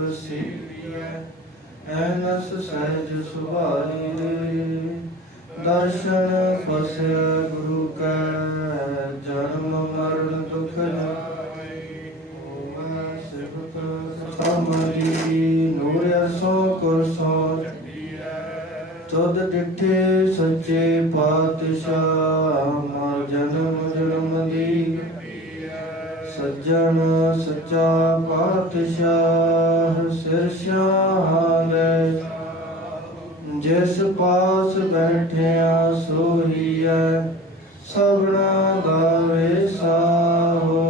ਗੁਰ ਸੇਵੀਐ ਐਨਸ ਸਹਿਜ ਸੁਭਾਈ। ਦਰਸ਼ਨ ਫਸਿਆ ਗੁਰੂ ਕੈ, ਜਨਮ ਮਰਨ ਦੁਖ ਜਾਏ ਓਮ ਸਿਫਤ ਸਮਰੀ ਨੂਰ ਅਸੋ ਕੁਰਸੋ ਤੁਧ ਡਿਠੇ ਸੱਚੇ ਪਾਤਸ਼ਾਹ, ਮਰ ਜਨਮ ਜਨਮ ਦੀ। ਸੱਜਣ ਸੱਚਾ ਪਾਤਸ਼ਾਹ ਸਿਰ ਸ਼ਾਹਲੇ ਜਿਸ ਪਾਸ ਬੈਠਿਆ ਸੋਹੀਐ, ਸਭਨਾ ਗਾਵੇ ਸਾਹੋ।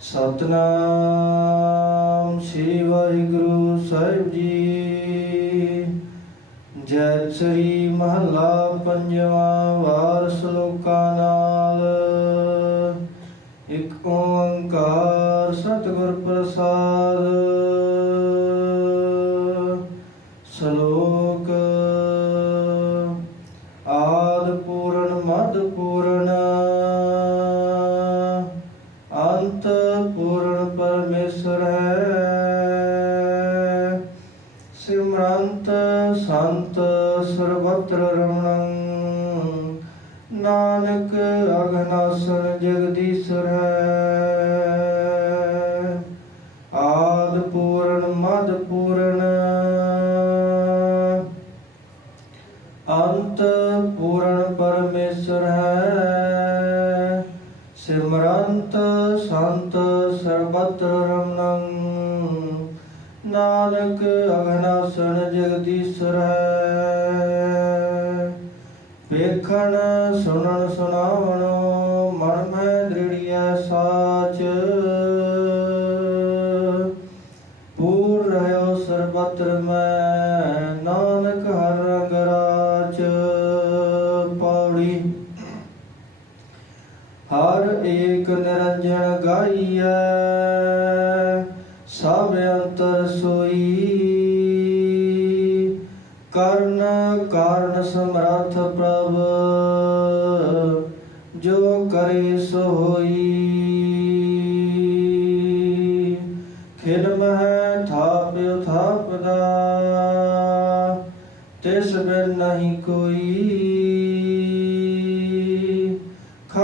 ਸਤਨਾਮ ਸ੍ਰੀ ਵਾਹਿਗੁਰੂ ਸਾਹਿਬ ਜੀ। ਜੈ ਸ੍ਰੀ ਮਹਲਾ ਪੰਜਵਾਂ ਵਾਰ। ਸ਼ਲੋਕ। ਆਦ ਪੂਰਨ, ਮਦ ਪੂਰਨ। ਅੰਤ ਪੂਰਨ ਪਰਮੇਸ਼ਰ ਹੈ। ਸਿਮਰੰਤ ਸੰਤ ਸਰਬਤਰ ਰਮਣੰ। ਨਾਨਕ ਅਗਨਾਸਨ ਜਗਦੀਸ਼ਰ ਹੈ। ਅੰਤ ਪੂਰਨ ਪਰਮੇਸ਼ਰ ਹੈ। ਸਿਮਰੰਤ ਸੰਤ ਸਰਬਤਰ ਰਮਣੰ ਨਾਨਕ ਅਗਨਾਸਨ ਜਗਦੀਸ਼ਰ ਹੈ। ਵੇਖਣ, ਸੁਣਨ, ਸੁਣਾਵਣ ਮਨ ਮੈਂ ਦ੍ਰਿੜੀਐ ਸਾਚ। ਪੂਰ ਰਹਿਓ ਸਰਬਤਰ ਮੈਂ, ਨਾਨਕ ਹਰ ਪੌੜੀ ਹਰ ਏਕ ਨਿਰੰਜਨ ਗਾਈਐ, ਸਭ ਅੰਤਰ ਸੋਈ। ਕਰਨ ਕਾਰਨ ਸਮਰੱਥ ਪ੍ਰਭ, ਜੋ ਕਰੇ ਸੋ ਹੋਈ। ਖਿਲਮ ਹੈ ਥਾਪ ਥਾਪਦਾ, ਤਿਸ ਬਿਨ ਨਹੀਂ ਕੋਈ।